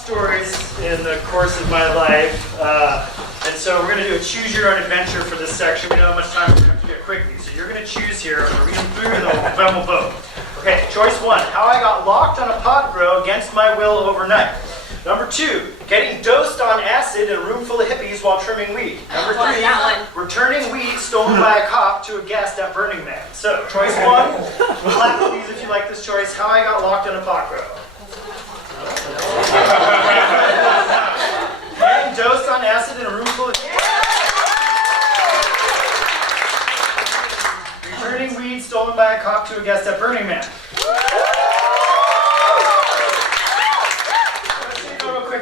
of stories in the course of my life, and so we're going to do a choose your own adventure for this section. We don't have much time, we're going to do it quickly. So you're going to choose here. I'm going to read them through and then we'll vote. Okay, choice 1, how I got locked on a pot grow against my will overnight. Number 2, getting dosed on acid in a room full of hippies while trimming weed. Number 3, returning weed stolen by a cop to a guest at Burning Man. So, choice 1, clap for these if you like this choice, how I got locked on a pot grow. Getting dosed on acid in a room full of returning weed stolen by a cop to a guest at Burning Man.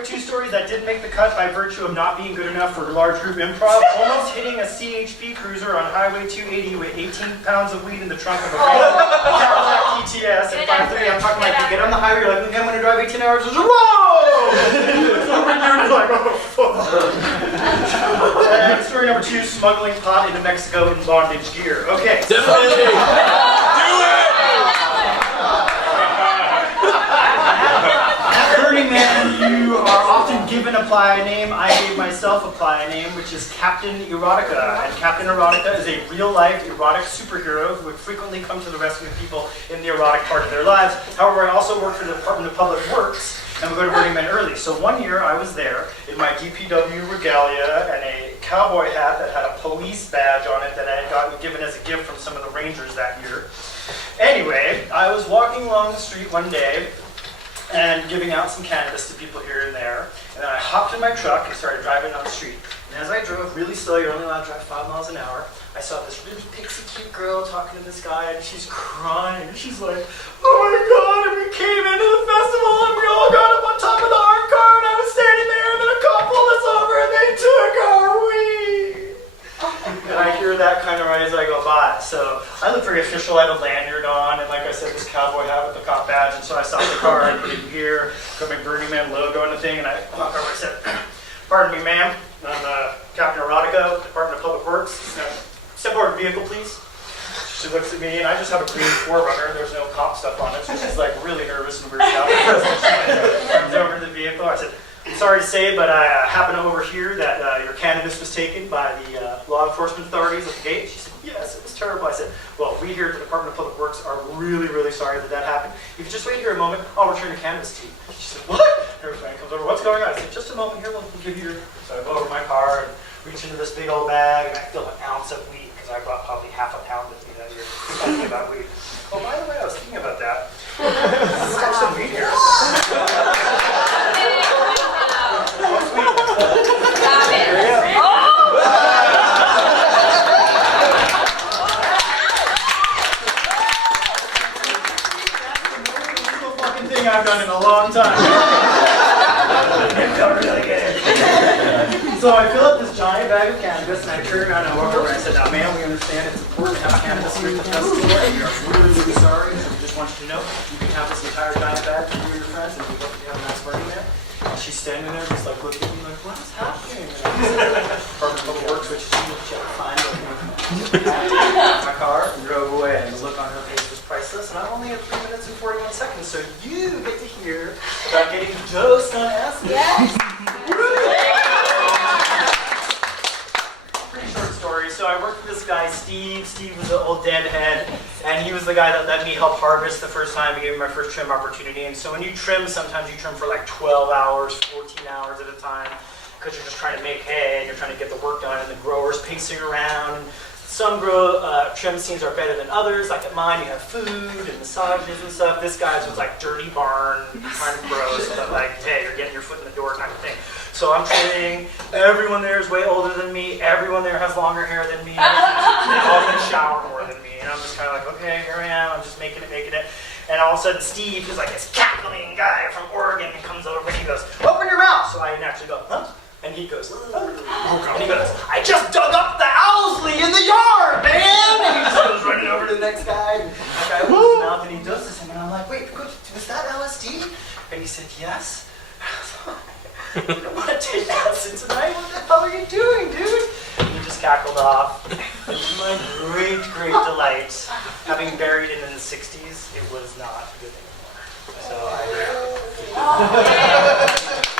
Two stories that didn't make the cut by virtue of not being good enough for large group improv. Almost hitting a CHP cruiser on Highway 280 with 18 pounds of weed in the trunk of a Cadillac ETS at 5:30. I'm talking like you get on the highway, you're like, okay, I'm going to drive 18 hours. Whoa! You're like, oh, fuck. And story number 2, smuggling pot into Mexico in bondage gear. Okay. Definitely. Do it! Burning Man, you are often given a playa name. I gave myself a playa name, which is Captain Erotica. And Captain Erotica is a real-life erotic superhero who would frequently come to the rescue of people in the erotic part of their lives. However, I also work for the Department of Public Works, and we go to Burning Man early. So one year I was there in my DPW regalia and a cowboy hat that had a police badge on it that I had gotten given as a gift from some of the rangers that year. Anyway, I was walking along the street one day and giving out some cannabis to people here and there. And then I hopped in my truck and started driving down the street. And as I drove really slow, you're only allowed to drive 5 miles an hour, I saw this really pixie cute girl talking to this guy, and she's crying. She's like, oh my God, and we came into the festival and we all got up on top of the art car and I was standing there and then a cop pulled us over and they took our weed. And I hear that kind of right as I go by. So I look very official. I had a lanyard on, and like I said, this cowboy hat with the cop badge. And so I stopped the car, I put it in gear, got my Burning Man logo and the thing, and I walked over and I said, pardon me, ma'am. I'm Captain Erotica, Department of Public Works. Step over the vehicle, please. She looks at me, and I just have a green 4Runner. There's no cop stuff on it, so she's like really nervous and weirded out. She comes over to the vehicle. I said, I'm sorry to say, but I happen to overhear that your cannabis was taken by the law enforcement authorities at the gate. She said, yes, it was terrible. I said, well, we here at the Department of Public Works are really, really sorry that that happened. If you just wait here a moment, I'll return your cannabis to you. She said, what? Her friend comes over, what's going on? I said, just a moment here, we'll give you your... So I go over to my car and reach into this big old bag, and I fill an ounce of weed, because I brought probably half a pound with me that year. Talking about weed. Oh, by the way, I was thinking about that. Let's have some weed here. I've done in a long time. It felt really good. So I fill up this giant bag of cannabis and I turn around and walk over and I said, now ma'am, we understand it's important to have cannabis here at the festival and we are really, really sorry. So we just want you to know you can have this entire giant bag for you and your friends and we hope you have a nice Burning Man. And she's standing there just like looking at me like, what's happening? And I said, Department of Public Works, which she had to find my car and drove away, and the look on her face was priceless. And I'm only at 3 minutes and 41 seconds, so you get to hear about getting dosed on acid. Yes. Pretty short story. So I worked with this guy, Steve. Steve was an old deadhead, and he was the guy that let me help harvest the first time. He gave me my first trim opportunity. And so when you trim, sometimes you trim for like 12 hours, 14 hours at a time, because you're just trying to make hay and you're trying to get the work done, and the grower's pacing around. Some trim scenes are better than others. Like at mine, you have food and massages and stuff. This guy's was like dirty barn, kind of gross, but like, hey, you're getting your foot in the door kind of thing. So I'm trimming. Everyone there is way older than me. Everyone there has longer hair than me. They all can shower more than me. And I'm just kind of like, okay, here I am. I'm just making it. And all of a sudden, Steve, who's like this cackling guy from Oregon, comes over and he goes, open your mouth. So I naturally go, huh? And he goes, oh. And he goes, I just dug up the owsley in the yard, man! And he just goes running over to the next guy. And that guy opens his mouth and he does this. And I'm like, wait, was that LSD? And he said, yes. You don't want to take acid tonight? What the hell are you doing, dude? And he just cackled off. And to my great, great delight, having buried him in the 60s, it was not good anymore. So I...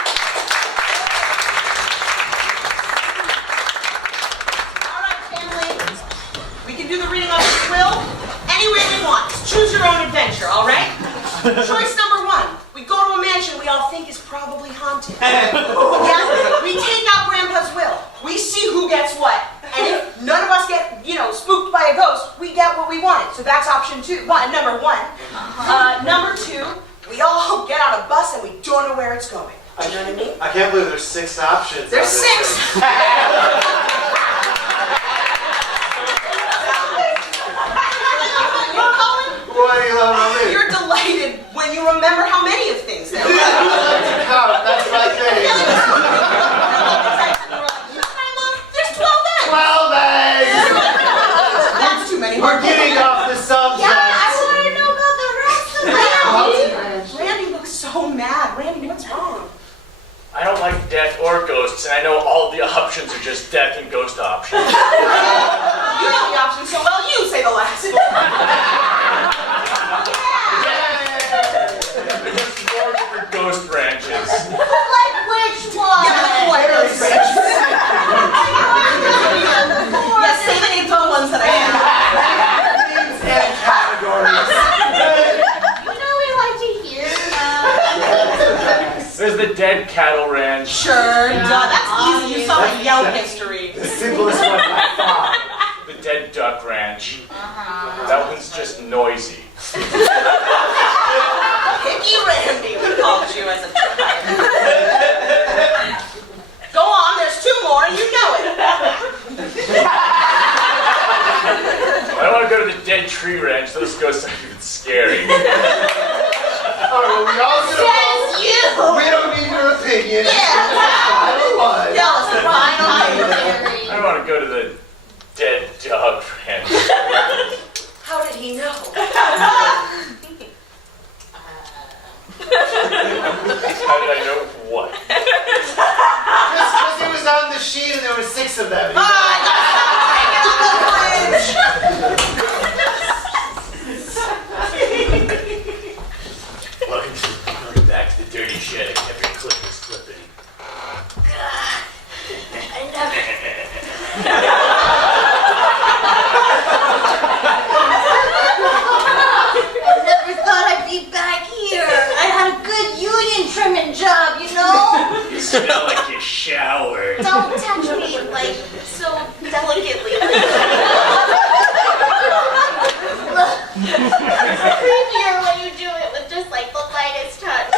Choice number 1. We go to a mansion we all think is probably haunted. Yeah? We take out Grandpa's will. We see who gets what. And if none of us get, spooked by a ghost, we get what we wanted. So that's option 2. Number 1. Number 2, we all get on a bus and we don't know where it's going. You know what I mean? I can't believe there's 6 options. There's 6. Why do you love me? You're delighted when you remember how many of things there are. I love to count. That's my thing. There's 12 eggs. 12 eggs. That's too many. We're getting off the subject. Yeah, I want to know about the rest of them. Randy looks so mad. Randy, what's wrong? I don't like death or ghosts, and I know all the options are just death and ghost options. You know the options so well, you say the last one. There's 4 different ghost ranches. Like which one? Yes, say the names of the ones that I have. Names and categories. You know we like to hear. There's the dead cattle ranch. Sure, that's easy. You saw my Yelp history. The simplest one by far. The dead duck ranch. That one's just noisy. Hickey Randy, we called you as a child. Go on, there's 2 more and you know it. I don't want to go to the dead tree ranch. Those ghosts are even scary. All right, well, we all get along. Says you. We don't need your opinion. Yeah. Final one. Tell us the final Theory. I don't want to go to the dead dog ranch. How did he know? How did I know what? Just because it was on the sheet and there were 6 of them. Welcome back to the dirty shed. Every clip is clipping. I never thought I'd be back here. I had a good union trimming job, you know? You smell like you showered. Don't touch me like so delicately. It's creepier when you do it with just like the lightest touch.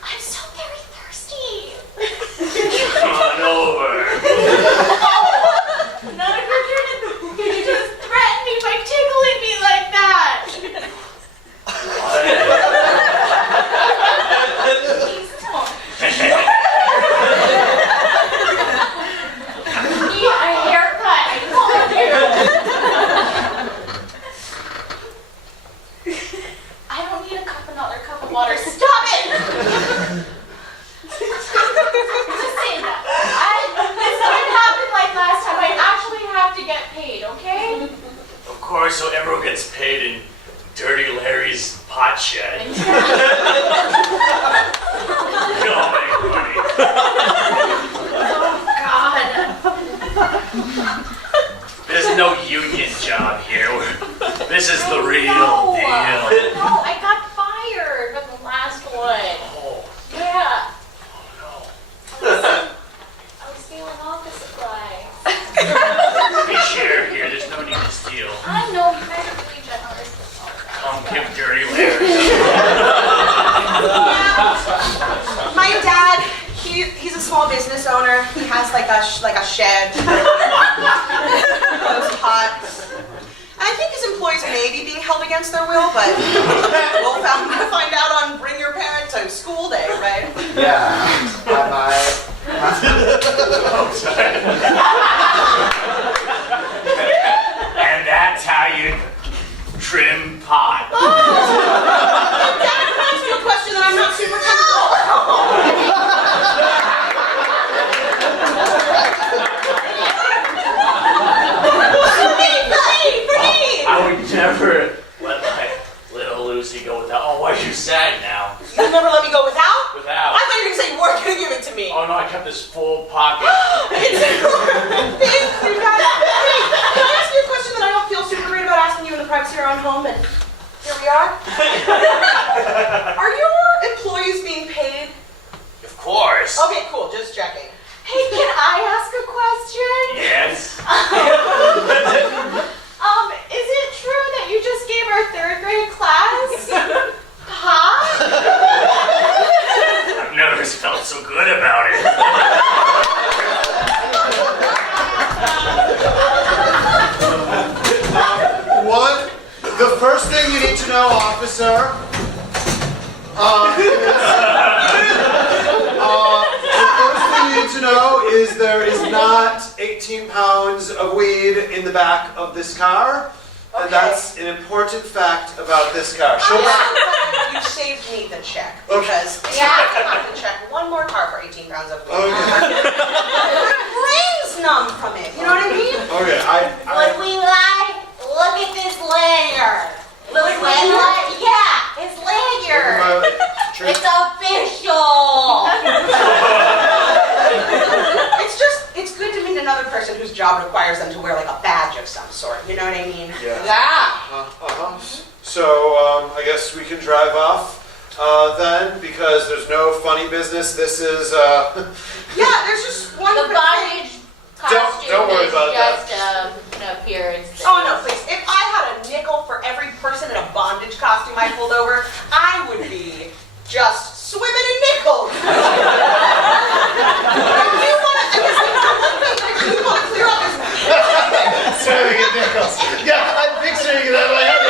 I'm so very thirsty. Come on over. None of your turn. You just threatened me by tickling me like that. Please don't. Need a haircut. I told you. I don't need another cup of water. Stop it! Just saying that. This didn't happen like last time. I actually have to get paid, okay? Of course, so everyone gets paid in Dirty Larry's pot shed. We all make money. God. There's no union job here. This is the real No, deal. I got fired from the last one. Oh, Yeah. no. I was stealing office supplies. We share here. There's no need to steal. I know you guys are really generous. Come give Dirty Larry. My dad, he's a small business owner. He has like a shed. Grows pot. And I think his employees may be being held against their will, but we'll find out on Bring Your Parent to School Day, right? Yeah. Bye-bye. Oh, sorry. And that's how you trim pot. Dad, can I ask you a question that I'm not super comfortable? I would never let my little Lucy go without. Oh, why are you sad now? You'll never let me go without? Without. I thought you were going to say you weren't this full pocket. It's enormous. Thank you, guys. Hey, can I ask you a question that I don't feel super great about asking you in the privacy of your own home? And here we are. Are your employees being paid? Of course. Okay, cool. Just checking. Hey, can I ask a question? Yes. Is it true that you just gave our 3rd grade class? Huh? I've never felt so good about it. The first thing you need to know, officer, is there is not 18 pounds of weed in the back of this car. Okay. And that's an important fact about this car. I'm so glad you saved me the check, because I have to check one more car for 18 pounds of weed. Okay. My brain's numb from it, you know what I mean? Okay, Would we lie? Look at this lanyard. Yeah, it's lanyard. It's official. It's good to meet another person whose job requires them to wear like a badge of some sort, you know what I mean? Yeah. So, I guess we can drive off then, because there's no funny business. This is, Yeah, there's just one The quick bondage costume don't worry is about that. just an appearance. Oh no, please. If I had a nickel for every person in a bondage costume I pulled over, I would be just swimming in nickels. Do you want to clear out this? swimming in nickels. Yeah, I'm picturing it in my head.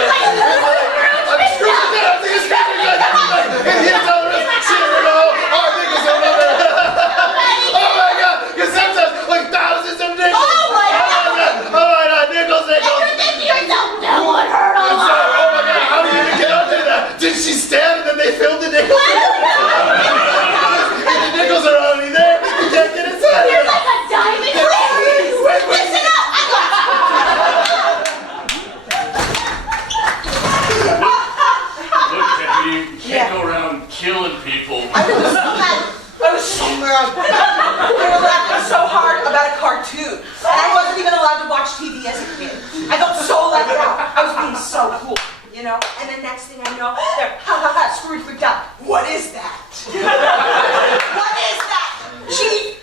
I'm screaming it out. I'm screaming it out. And here's all the rest. Oh, nickels are another. Oh my God. Because sometimes, like thousands of nickels. Oh my God. Oh my God, nickels. You're thinking yourself, that would hurt a Oh lot. my God, how did you even get under that? Did she stand and then they filled the nickels? And the nickels are already there. You can't get inside. You're like a diamond ring. Listen up. Look, Devine, you can't go around killing people. I was so mad. They were laughing so hard about a cartoon. And I wasn't even allowed to watch TV as a kid. I felt so left out. I was being so cool, you know? And the next thing I know, they're, Scrooge freaked out. What is that? What is that? Chief?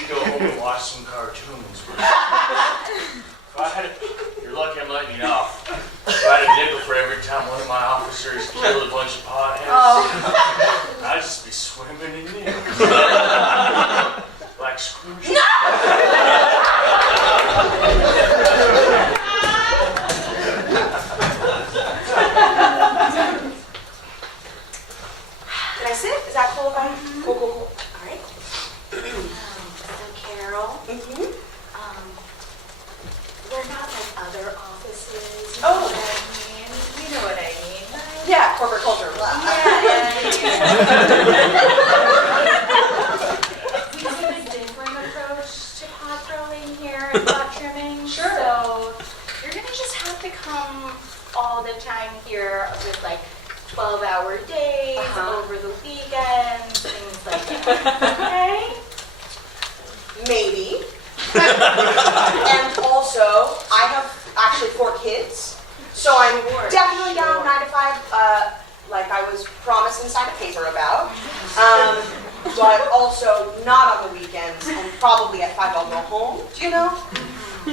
You go home and watch some cartoons. You're lucky I'm letting you know. If I had a nickel for every time one of my officers killed a bunch of potheads, I'd just be swimming in nickels. Like Scrooge. No! Can I sit? Is that cool if I? Cool. All right. So Carol, we're not like other offices. Oh. You know what I mean? Yeah, corporate culture. Blah. Yeah. We have a different approach to pot throwing here and pot trimming. Sure. So you're gonna just have to come all the time here with like 12-hour days over the weekends, things like that. Okay? Maybe. And also, I have actually 4 kids, so I'm definitely down 9 to 5, like I was promised and signed a paper about. But also not on the weekends, and probably at 5 I'll go home. Do you know?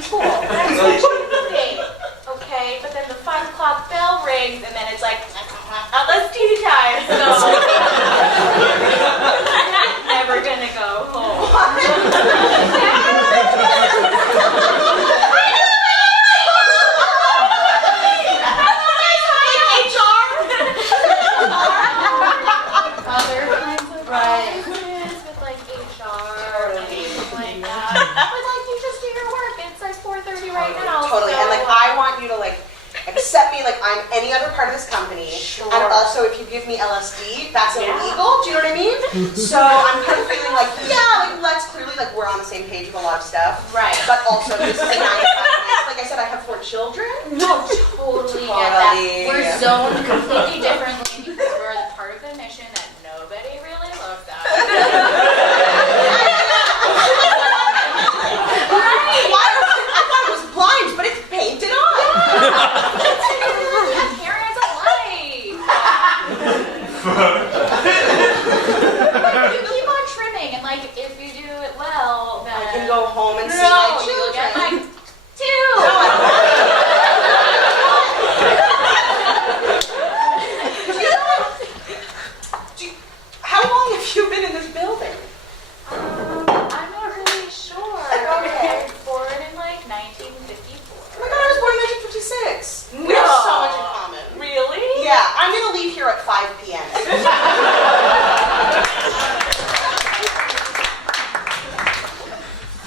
Cool. That's what you think. Okay, but then the 5 o'clock bell rings, and then it's like, let's tea time. So I'm never gonna go home. Other kinds of offices with like HR and things like that. But like you just do your work. It's like 4:30 right now. Totally. So, And like I want you to like accept me like I'm any other part of this company. Sure. And also if you give me LSD, that's illegal. Do you know what I mean? So I'm kind of feeling like, yeah, like let's clearly like we're on the same page with a lot of stuff. Right. But also this is a 9 to 5 place. Like I said, I have 4 children. No, totally get that. Totally. We're zoned completely differently because we're the part of the mission that nobody really looks at. can go home and see my No, children. you'll get like 2. No, I How long have you been in this building? I'm not really sure. Okay. Born in like 1954. Oh my god, I was born in 1956. We have so much in common. Really? Yeah, I'm gonna leave here at 5 p.m.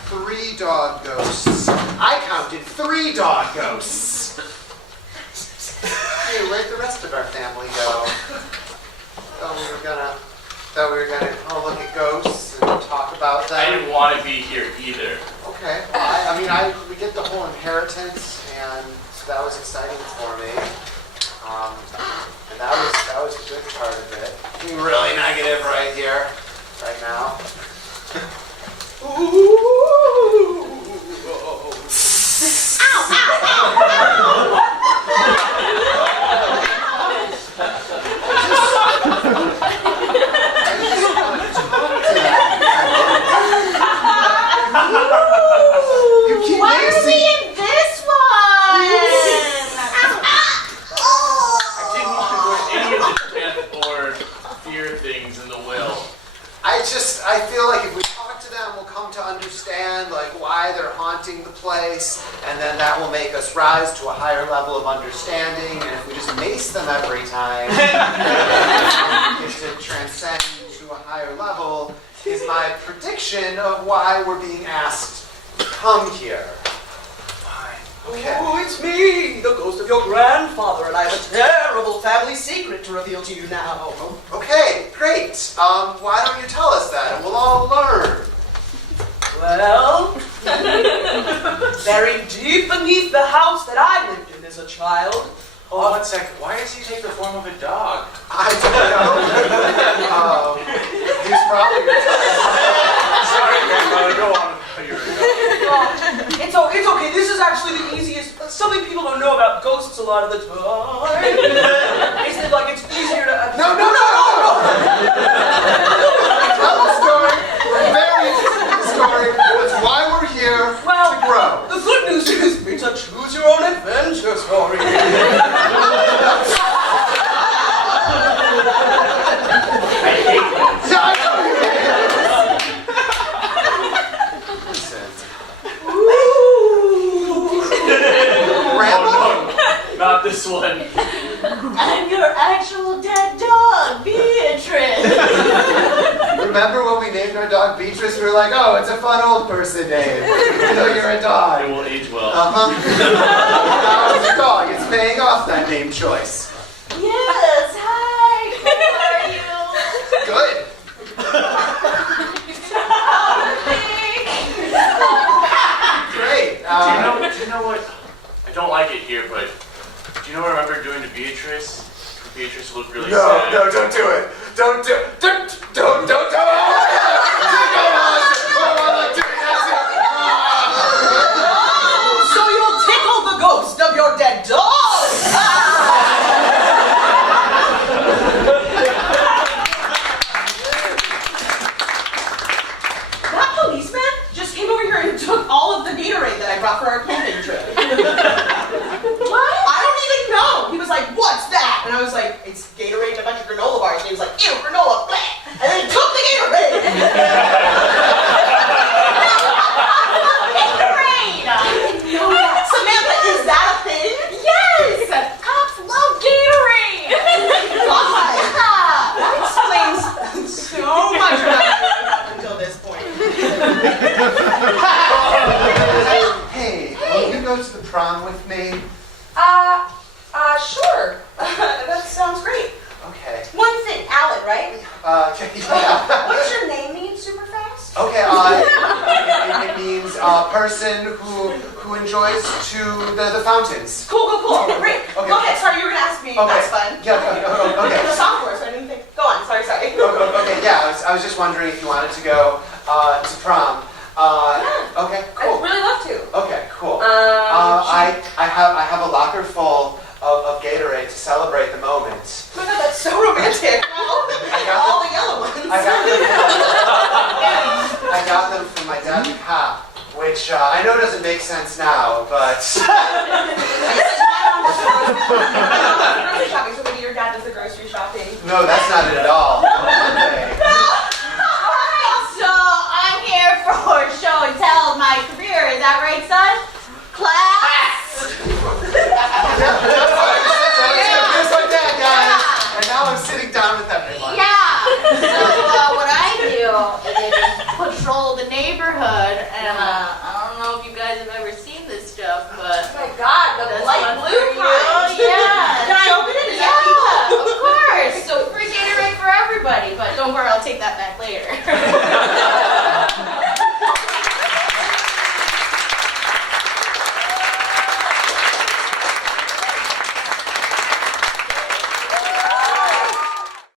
3 dog ghosts. I counted 3 dog ghosts. Hey, where'd the rest of our family go? Thought we were gonna all look at ghosts and talk about them. I didn't want to be here either. Okay. Well, we get the whole inheritance, and so that was exciting for me. And that was a good part of it. Being really negative right here, right now. Why are we in this one? I didn't want to put any of the death or fear things in the will. I feel like if we talk to them, we'll come to understand like why they're haunting the place, and then that will make us rise to a higher level of understanding. And if we just mace them every time, we get to transcend to a higher level, is my prediction of why we're being asked to come here. Fine. Okay. Oh, it's me, the ghost of your grandfather, and I have a terrible family secret to reveal to you now. Okay, great. Why don't you tell us that, and we'll all learn. Well, buried deep beneath the house that I lived in as a child. Hold on 1 second. Why does he take the form of a dog? I don't know. He's probably Sorry, Grandmother. Go on. You're It's okay. This is actually the easiest. Something people don't know about ghosts a lot of the time. Is that like it's easier to. No. Tell the story. We're very interested in the story. That's why we're here Well, to grow. the good news is it's a choose your own adventure story. I hate this. No, I know you hate it. Listen. Grandma? Oh, no. Not this one. I'm your actual dead dog, Beatrice. Remember when we named our dog Beatrice? We were like, oh, it's a fun old person name. You know, you're a It dog. will age well. Now it's a dog. It's paying off that name choice. Yes, hi, how are you? Good. Great. Do you know what? I don't like it here, but do you know what I remember doing to Beatrice? Beatrice looked really sad. No, don't do it. Don't do it. Don't. Oh my God. Oh, I like doing that So you'll tickle the ghost of your dead dog. That policeman just came over here and took all of the Gatorade that I brought for our camping trip. What? I don't even know. He was like, what's that? And I was like, it's Gatorade and a bunch of granola bars. And he was like, ew, granola, bleh. And then he took the Gatorade. Samantha, is that a thing? Yes! Cops love Gatorade! God, that explains so much about me up until this point. Hey, will you go to the prom with me? Sure. That sounds great. Okay. One thing, Alan, right? Yeah. What does your name mean, super fast? Okay, it means person who enjoys the fountains. Cool. Great. Okay. Go ahead. Sorry, you were gonna ask me. Okay. That's fun. Yeah, okay. The song chorus, I didn't think. Go on. Sorry. Okay, yeah, I was just wondering if you wanted to go to prom. Yeah. Okay, cool. I'd really love to. Okay, cool. I have a locker full of Gatorade to celebrate the moment. Oh my God, that's so romantic. got All the yellow ones. I got them went from my dad the cop, which I know doesn't make sense now, but... This is my mom does the grocery shopping, so maybe your dad does the grocery shopping. No, that's not it at all. Okay. So I'm here for show and tell of my career. Is that right, son? Class. Here's my dad, guys. And now I'm sitting down with everyone. Yeah. So what I do is patrol the neighborhood, and I don't know if you guys have ever seen this stuff, but Oh my God, the this light one's blue for you. kind. Yeah. Can I open it? Is that Yeah, of course. So free Gatorade for everybody, but don't worry, I'll take that back later.